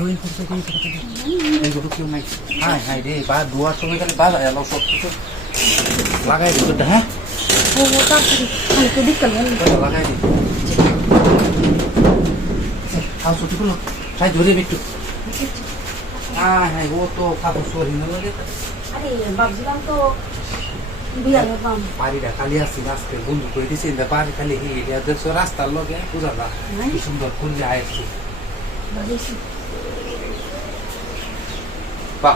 কেউই করতে কেউ করতে এইগুলো কেউ নাই। হাই হাই রে বা দুয়ার সময় খালি বাজা এলো সব কিছু। লাগাই দিই হ্যাঁ? লাগাই দিই। খাও ছুটি করল তাই ধরে একটু। হাই হাই ও তো কাপড় সরি না আরে ভাবছিলাম তো বাড়িটা খালি আসছি আজকে বন্ধু করে দিছি বাড়ি খালি হিয়ে দেখছ রাস্তার লগে বুঝা না কি সুন্দর করলে আয়েছি বুঝেছি বা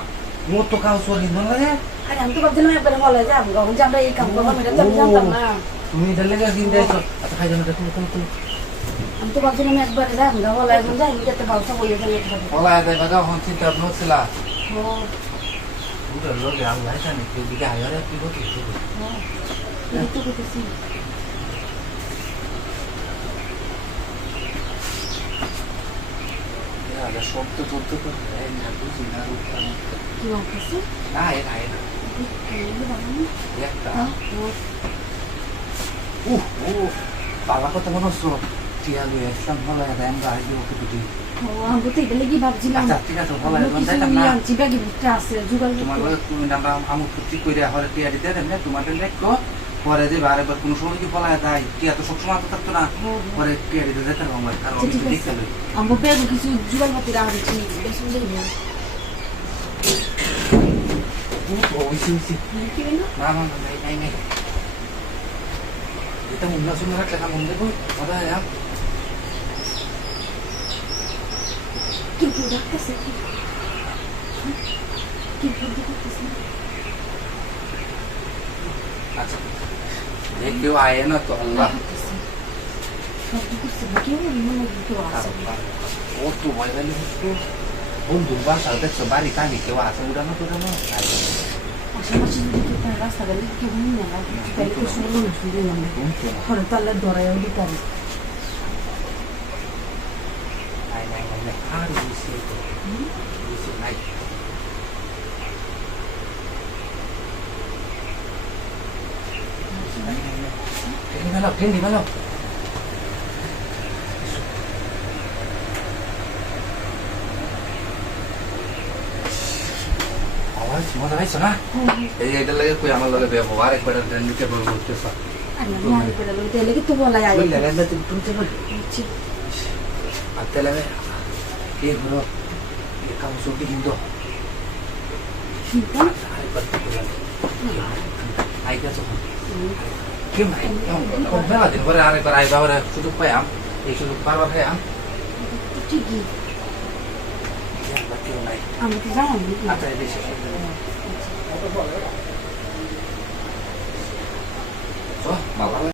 মোর তো কাউ সরি না লাগে আরে আমি তো ভাবছিলাম একবারে বলা যাব কখন যে আমরা এই কাম করব এটা তো আমি জানতাম না। তুমি এটা লেগে দিন যাইছো আচ্ছা খাই জানো তুমি তুমি তুমি। আমি তো ভাবছিলাম একবারে যাব বলা এখন যাই যেতে ভাবছা বলে ফেলে বলা যায় বাগা হন চিন্তা ভাবনা হচ্ছিল ও। বুঝলো লোকে আল্লাহ জানে কেউ দিকে আয়ারে কি করতে ও এই তো করতেছি শব্দ চলতে তো না বুঝি না রূপটা কি ভাবতেছি না এ না এ না একটা। উহ ও বাবা কত মনে হচ্ছ টিয়া লুয়ে আসলাম বলা যায় আমরা আগে ওকে দুটি ও আমি তো এটা লেগে ভাবছিলাম। আচ্ছা ঠিক না। তোমার। তুমি আমরা আমু ফুটি করে হরে টিয়া দিতে দেন দেখো পরে যে বারে বার কোনো সময় কি বলা যায় টিয়া তো সবসময় তো থাকতো না। পরে টিয়া দিতে যেতে হবে আমার কারণ আচ্ছা, আমি। দেখতে লই আমার ব্যাগে কিছু করতে রাখছি বেশ কি না? না না নাই নাই নাই এটা মুন্না শুনে রাখলে কাম মন দেবো কথা হ্যাঁ কেউ কেউ ডাকতেছে। কি হুম? কেউ আচ্ছা। কেউ আয়ে না তো, আল্লাহ। ও তো ভয় গেলে তো বন্ধু বাসা দেখছ, বাড়ি কানি কেউ আছে উড়ানো টুড়ানো আশেপাশে যদি কেউ তার রাস্তা গেলে কেউ মনে না তাহলে কেউ শুনলো না শুনলো না শুনছো না ঘরে তাহলে ধরাইও দিতে পারে নাই নাই নাই নাই আর বুঝছি তো বুঝছি নাই নাই নাই নাই ট্রেন মেলাও ট্রেন মেলাও কেউ নাই মেলা দিন পরে আরেকবার আই বাবার সুযোগ পাইয়াম এই সুযোগ বারবার পাইয়াম ঠিকই কেউ নাই আমি তো জানি আচ্ছা দেশে ভালো